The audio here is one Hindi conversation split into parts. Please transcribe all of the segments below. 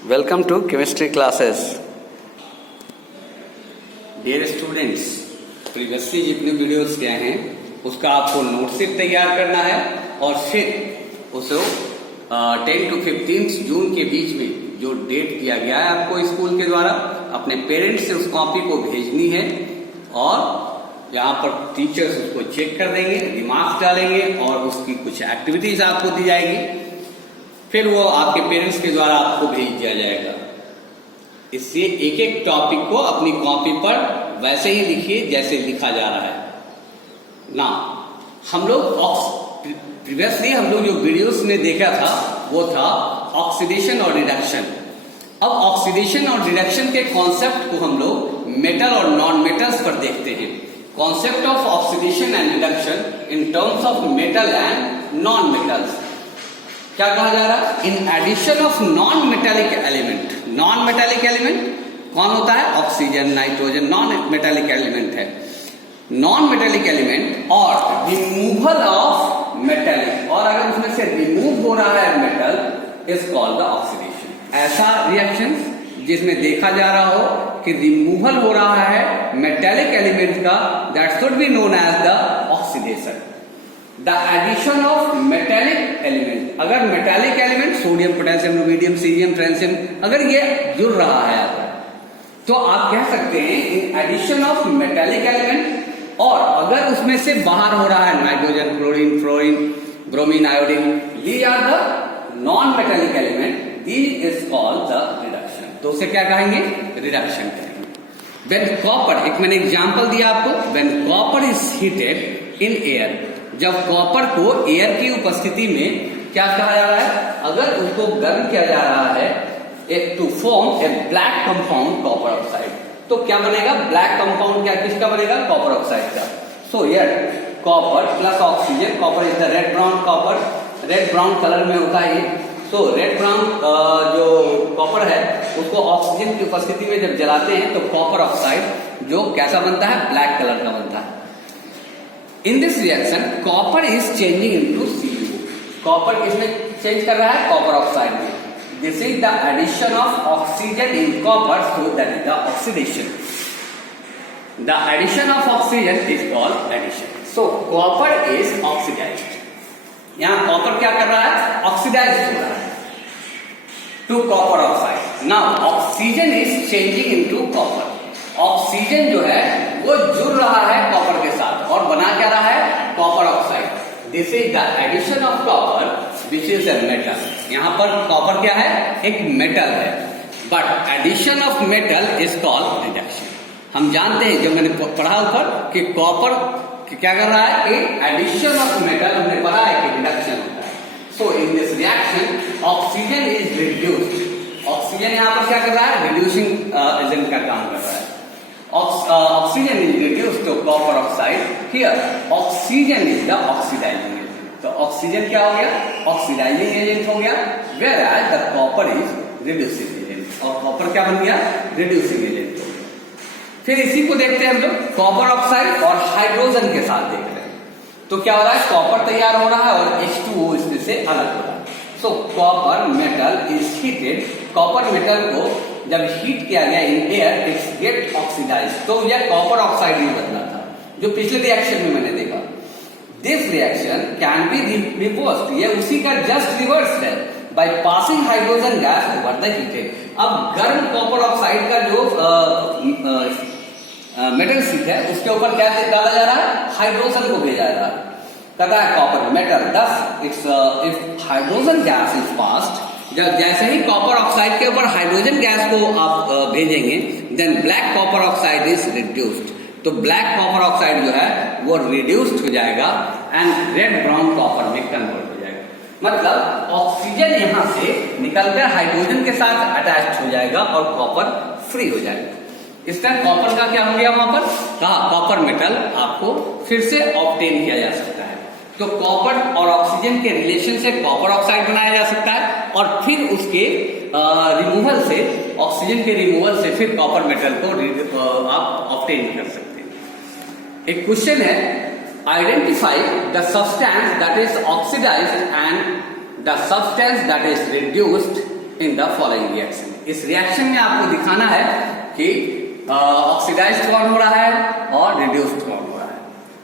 Welcome to chemistry classes. Dear students, previously जितने वीडियोस गए हैं उसका आपको नोटशीट तैयार करना है और फिर उसे 10 to 15 जून के बीच में जो डेट दिया गया है आपको स्कूल के द्वारा अपने पेरेंट्स से उस कॉपी को भेजनी है और यहाँ पर टीचर्स उसको चेक कर देंगे, रिमार्क्स डालेंगे और उसकी कुछ एक्टिविटीज आपको दी जाएगी, फिर वो आपके पेरेंट्स के द्वारा आपको भेज दिया जाएगा। इससे एक एक टॉपिक को अपनी कॉपी पर वैसे ही लिखिए जैसे लिखा जा रहा है ना। हम लोग प्रीवियसली जो वीडियोस में देखा था वो था ऑक्सीडेशन और रिडक्शन। अब ऑक्सीडेशन और रिडक्शन के कॉन्सेप्ट को हम लोग मेटल और नॉन मेटल्स पर देखते हैं। Concept of oxidation and reduction in terms of metal and non metals. क्या कहा जा रहा है? In addition of non metallic element. Non metallic element कौन होता है? Oxygen, nitrogen non metallic element है। नॉन मेटेलिक एलिमेंट और रिमूवल ऑफ मेटेलिक, और अगर उसमें से रिमूव हो रहा है metal is called the oxidation. ऐसा रिएक्शन जिसमें देखा जा रहा हो कि रिमूवल हो रहा है मेटेलिक एलिमेंट का, that should be known as the oxidation. The addition of metallic element, अगर metallic element sodium, potassium, rubidium, cerium, francium अगर ये जुड़ रहा है तो आप कह सकते हैं in addition of metallic element, और अगर उसमें से बाहर हो रहा है nitrogen, chlorine, fluorine, bromine, iodine, these are the non metallic element, these is called the reduction. तो उसे क्या कहेंगे? रिडक्शन कहेंगे। व्हेन कॉपर, एक मैंने एग्जांपल दिया आपको, when copper is heated in air, जब कॉपर को एयर की उपस्थिति में क्या कहा जा रहा है? अगर उसको गर्म किया जा रहा है to form a black compound copper oxide, तो क्या बनेगा? ब्लैक कंपाउंड क्या किसका बनेगा? कॉपर ऑक्साइड का। So here copper plus oxygen, copper is the red brown copper, red brown colour में होता है। सो रेड ब्राउन जो कॉपर है उसको ऑक्सीजन की उपस्थिति में जब जलाते हैं तो कॉपर ऑक्साइड जो कैसा बनता है? ब्लैक कलर का बनता है। In this reaction, copper is changing into CuO. Copper किसमें चेंज कर रहा है? कॉपर ऑक्साइड में। This is the addition of oxygen in copper, so that is the oxidation. The addition of oxygen is called addition. So copper is oxidized. यहाँ कॉपर क्या कर रहा है? ऑक्सीडाइज हो रहा है to copper oxide. Now oxygen is changing into copper. Oxygen जो है वो जुड़ रहा है कॉपर के साथ और बना क्या रहा है? Copper oxide. This is the addition of copper which is a metal. यहाँ पर कॉपर क्या है? एक मेटल है, but addition of metal is called reduction. हम जानते हैं, जब मैंने पढ़ा ऊपर कि कॉपर क्या कर रहा है? एडिशन ऑफ मेटल हमने पढ़ा है कि रिडक्शन होता है। So in this reaction oxygen is reduced. Oxygen यहाँ पर क्या कर रहा है? रिड्यूसिंग एजेंट का काम कर रहा है। Oxygen is reduced to copper oxide. Here, oxygen is the oxidizing agent. तो oxygen क्या हो गया? Oxidizing agent हो गया, whereas the copper is reducing agent. और copper क्या बन गया? Reducing agent हो गया। फिर इसी को देखते हैं हम लोग कॉपर ऑक्साइड और हाइड्रोजन के साथ देख रहे हैं। तो क्या हो रहा है? कॉपर तैयार हो रहा है और H2O इसमें से अलग हो रहा है। So copper metal is heated. Copper metal को जब हीट किया गया in air, it's get oxidise, तो यह कॉपर ऑक्साइड में बदला था जो पिछले रिएक्शन में मैंने देखा। This reaction can be reversed, ये उसी का जस्ट रिवर्स है, by passing hydrogen gas over the heated. अब गर्म कॉपर ऑक्साइड का जो मेटल शीट है उसके ऊपर क्या डाला जा रहा है? हाइड्रोजन को भेजा जा रहा है। कहता है कॉपर मेटल, दस it's if hydrogen gas is passed, जब जैसे ही कॉपर ऑक्साइड के ऊपर हाइड्रोजन गैस को आप भेजेंगे, then black copper oxide is reduced. तो ब्लैक कॉपर ऑक्साइड जो है वो रिड्यूस्ड हो जाएगा एंड रेड ब्राउन कॉपर में कन्वर्ट हो जाएगा। मतलब ऑक्सीजन यहां से निकलकर हाइड्रोजन के साथ अटैच हो जाएगा और कॉपर फ्री हो जाएगा। इस तरह कॉपर का क्या हो गया? वहां पर कहा कॉपर मेटल आपको फिर से ऑब्टेन किया जा सकता है। तो कॉपर और ऑक्सीजन के रिलेशन से कॉपर ऑक्साइड बनाया जा सकता है और फिर उसके रिमूवल से, ऑक्सीजन के रिमूवल से फिर कॉपर मेटल को आप ऑब्टेन कर सकते हैं। एक क्वेश्चन है, identify the substance that is oxidised and the substance that is reduced in the following reaction. इस रिएक्शन में आपको दिखाना है कि ऑक्सीडाइज्ड कौन हो रहा है और रिड्यूस्ड कौन हो रहा है।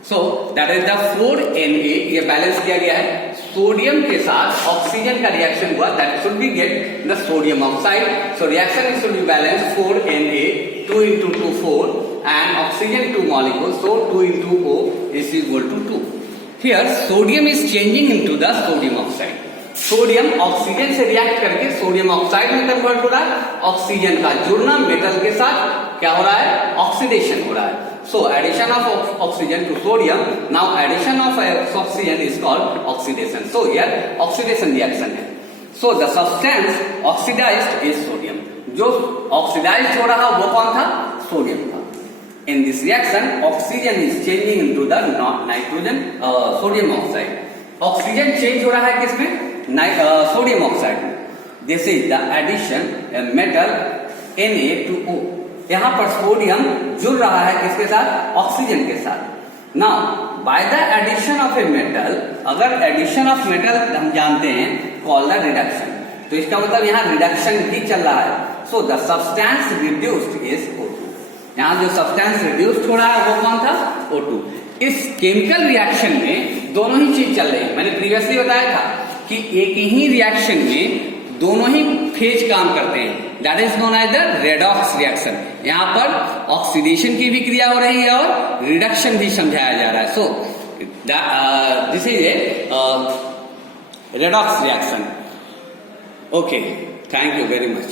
So that is the 4Na, ये बैलेंस किया गया है। सोडियम के साथ ऑक्सीजन का रिएक्शन हुआ, that should B get the sodium oxide. So reaction should be balance 4Na 2 into 2 4 and oxygen 2 molecules, so 2 into O is equal to 2. Here sodium is changing into the sodium oxide. Sodium oxygen से रिएक्ट करके सोडियम ऑक्साइड में कन्वर्ट हो रहा है। ऑक्सीजन का जुड़ना मेटल के साथ क्या हो रहा है, ऑक्सीडेशन हो रहा है। So addition of oxygen to sodium, now addition of oxygen is called oxidation. So here oxidation reaction है। So the substance oxidised is sodium, जो ऑक्सीडाइज्ड हो रहा वो कौन था, सोडियम था। In this reaction, oxygen is changing into the nitrogen sodium oxide. Oxygen change हो रहा है किसमें, सोडियम ऑक्साइड में। This is the addition metal Na2O। यहाँ पर सोडियम जुड़ रहा है किसके साथ, ऑक्सीजन के साथ। Now by the addition of a metal, अगर एडिशन ऑफ मेटल हम जानते हैं कॉल द रिडक्शन, तो इसका मतलब यहाँ रिडक्शन भी चल रहा है। So the substance reduced is O2। यहाँ जो सब्सटेंस रिड्यूस्ड हो रहा है वो कौन था, O2। इस केमिकल रिएक्शन में दोनों ही चीज चल रही है। मैंने प्रीवियसली बताया था कि एक ही रिएक्शन में दोनों ही फेज काम करते हैं, that is known as the redox reaction. यहाँ पर ऑक्सीडेशन की भी क्रिया हो रही है और रिडक्शन भी समझाया जा रहा है। So this is a redox reaction. Okay, thank you very much.